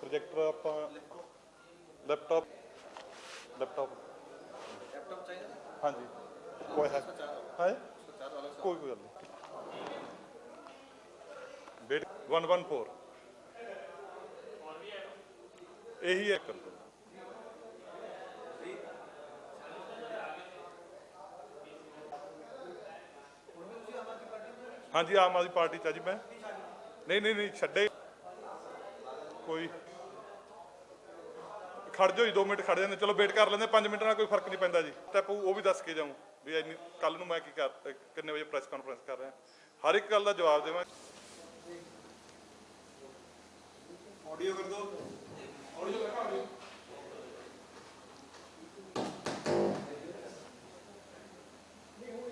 Projector आप laptop laptop चाहिए। हाँ जी कोई है कोई गल नहीं बेट 114 यही है कर दो। हाँ जी आम आदमी पार्टी चा जी मैं नहीं छे कोई खड़ जाओ जी 2 मिनट खड़ जाते चलो वेट कर लेंगे 5 मिनट कोई फर्क नहीं पैंदा जी स्टैप वो भी दस के जाऊँ भी इन्नी कल मैं कितने बजे प्रैस कॉन्फ्रेंस कर रहा हर एक गल का जवाब देव ऑडियो कर दो ऑडियो लगा ऑडियो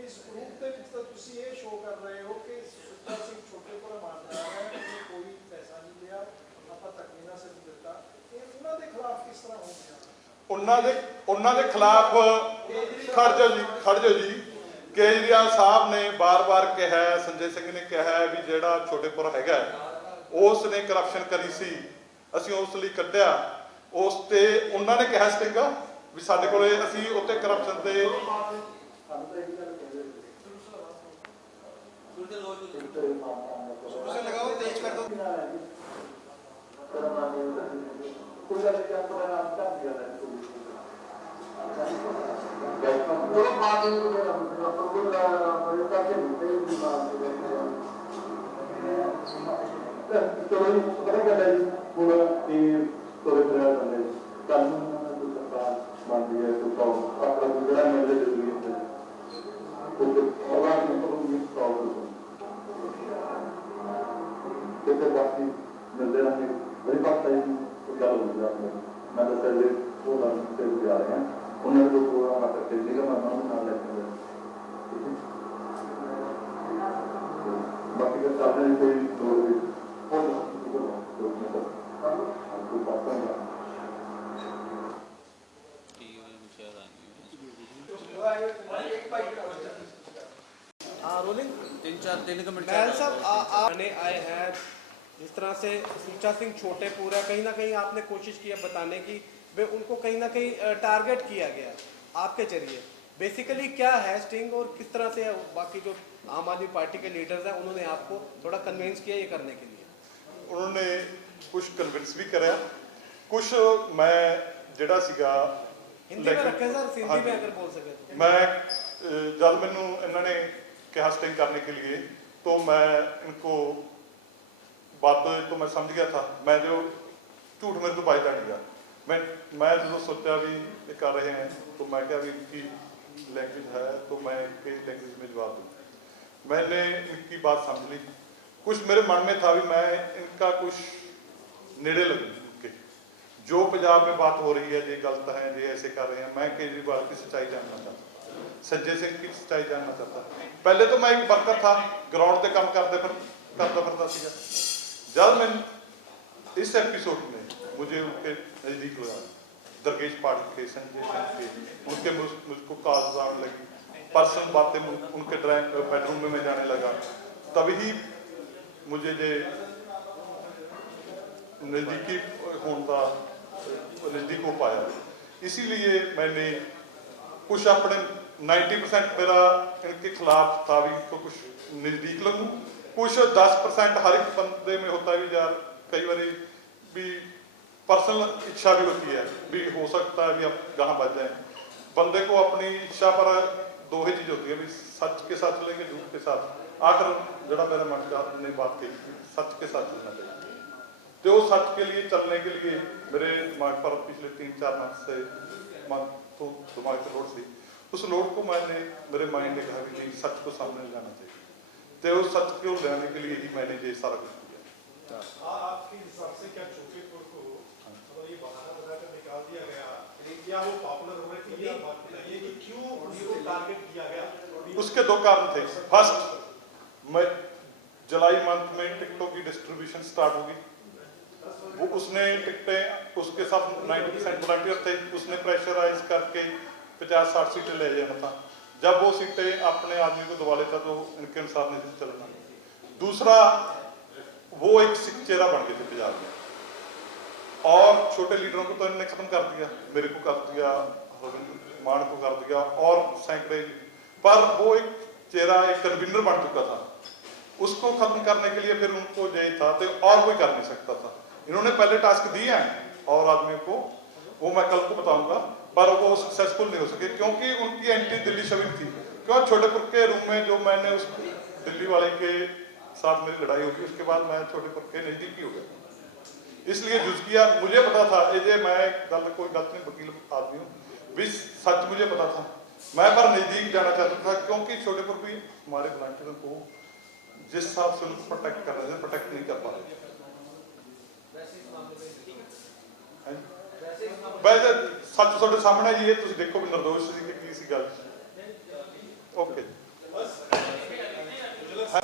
इस ग्रुप ਦੇ ਵਿੱਚ ਤਾਂ ਤੁਸੀਂ ਇਹ ਸ਼ੋਅ ਕਰ ਰਹੇ ਹੋ ਕਿ ਸੁੱਚਾ ਸਿੰਘ ਛੋਟੇਪੁਰਾ ਮਾਰਦਾ ਹੈ ਉਹਨੇ ਕੋਈ ਪੈਸਾ ਨਹੀਂ ਲਿਆ ਆਪਾਂ ਧੱਕੇ ਨਾਲ ਸਿਰ ਦਿੱਤਾ ਇਹ ਉਹਨਾਂ ਦੇ ਖਿਲਾਫ ਕਿਸ ਤਰ੍ਹਾਂ ਹੋ ਗਿਆ ਉਹਨਾਂ ਦੇ ਖਿਲਾਫ ਖੜ ਜਾਓ ਜੀ ਕੇਜਰੀਵਾਲ ਸਾਹਿਬ ਨੇ ਬਾਰ-ਬਾਰ ਕਿਹਾ ਸੰਜੇ ਸਿੰਘ ਨੇ ਕਿਹਾ ਵੀ ਜਿਹੜਾ ਛੋਟੇਪੁਰਾ ਹੈਗਾ ਉਸ ਨੇ ਕਰਪਸ਼ਨ ਕਰੀ ਸੀ ਅਸੀਂ ਉਸ ਲਈ ਕੱਢਿਆ ਉਸ ਤੇ ਉਹਨਾਂ ਨੇ ਕਿਹਾ ਸੀਗਾ ਵੀ ਸਾਡੇ ਕੋਲੇ ਅਸੀਂ ਉੱਤੇ ਕਰਪਸ਼ਨ ਤੇ लगाओ तेज कर दो बाकी मिलते रहेंगे वही बात सही गल हो जाती है मैं तो पहले वो से आ रहे हैं उन्होंने जो प्रोग्राम करके मैं उन्होंने लेते हुए बाकी का सामने कोई रोलिंग 3 मिनट साहब आने आए हैं जिस तरह से सुच्चा सिंह छोटेपुरा कहीं ना कहीं आपने कोशिश किया बताने की वे उनको कहीं ना कहीं टारगेट किया गया आपके जरिए बेसिकली क्या है स्टिंग और किस तरह से बाकी जो आम आदमी पार्टी के लीडर्स हैं उन्होंने आपको थोड़ा कन्विंस किया ये करने के लिए उन्होंने कुछ कन्विंस भी कराया कुछ मैं जिहड़ा सीगा हिंदी में रखे सर हिंदी में अगर बोल सके तो मैं जब मैनू इन्होंने कहा स्टिंग करने के लिए तो मैं इनको बात तो मैं समझ गया था मैं जो झूठ मेरे तो बचता नहीं गया मैं जो सोचा भी ये कर रहे हैं तो मैं क्या भी इनकी लैंग्वेज है तो मैं इनकी लैंग्वेज में जवाब दूँ मैंने इनकी बात समझ ली कुछ मेरे मन में था भी मैं इनका कुछ नेड़े लगूँ इनके जो पंजाब में बात हो रही है ये गलत है ये ऐसे कर रहे हैं मैं केजरीवाल की सच्चाई जानना चाहता संजय सिंह की सच्चाई जानना चाहता पहले तो मैं एक वर्कर था ग्राउंड पे काम करता फिरता सीगा जब मैं इस एपिसोड में मुझे उनके नज़दीक लगा दरकेश पाठक के संजय सिंह के उनके मुझको कॉल्स आने लगी पर्सनल बातें उनके बेडरूम में मैं जाने लगा तभी मुझे ये नज़दीकी होने नज़दीक हो पाया इसीलिए मैंने कुछ अपने 90% मेरा इनके खिलाफ था भी तो कुछ नज़दीक लगूँ कुछ 10% हर एक बंदे में होता है भी यार कई बार भी पर्सनल इच्छा भी होती है भी हो सकता है भी आप कहाँ बच जाए बंदे को अपनी इच्छा पर दो ही चीज़ होती है भी सच के साथ चलेंगे झूठ के साथ आखिर जरा मेरे मन का ने बात कही सच के साथ चलना चाहिए तो सच के लिए चलने के लिए मेरे दिमाग पर पिछले 3-4 माह से तो दिमाग पर लोड सी उस लोड को मैंने मेरे माइंड ने कहा कि नहीं सच को सामने लाना चाहिए तो उस सच को लाने के लिए ही मैंने ये सारा कुछ किया। आपके हिसाब से क्या छोटेपुर को अगर ये बहाना बनाकर निकाल दिया गया या वो पॉपुलर हो गए थे ये बात बताइए कि क्यों उसको टारगेट किया गया उसके दो कारण थे फर्स्ट मैं जुलाई मंथ में टिकटों की डिस्ट्रीब्यूशन स्टार्ट होगी वो उसने टिकटें उसके साथ 90% वॉलंटियर थे उसने प्रेशराइज करके 50-60 सीटें ले जाना था जब वो सीटें अपने आदमी को दबा लेता तो इनके अनुसार नहीं चलना दूसरा वो एक सिख चेहरा बन गए थे पंजाब में और छोटे लीडरों को तो इन्होंने खत्म कर दिया, मेरे को कर दिया, मान को कर दिया और सैकड़े, पर वो एक चेहरा, एक कन्वीनर बन चुका था। उसको खत्म करने के लिए फिर उनको यही था तो और कोई कर नहीं सकता था। इन्होंने पहले टास्क दिए हैं और आदमियों को, वो मैं कल को बताऊंगा, पर वो सक्सेसफुल नहीं हो सके क्योंकि उनकी एंटी दिल्ली शविंग थी। क्यों छोटेपुर के रूम में जो मैंने उस दिल्ली वाले के साथ मेरी लड़ाई होगी, उसके बाद मैं छोटेपुर के नजदीकी हो गया, इसलिए जुझ किया। मुझे पता था ये मैं कोई गलत नहीं, वकील आदमी हूँ, भी सच मुझे पता था, मैं पर नजदीक जाना चाहता था क्योंकि छोटेपुर भी हमारे वॉलंटियरों को जिस हिसाब से उनको प्रोटेक्ट कर रहे थे प्रोटेक्ट नहीं कर पा रहे। वैसे सच ਤੁਹਾਡੇ ਸਾਹਮਣੇ ਜੀ, ਇਹ ਤੁਸੀਂ ਦੇਖੋ ਵੀ ਨਿਰਦੋਸ਼ ਸੀ ਕਿ ਕੀ ਸੀ ਗੱਲ। ਓਕੇ।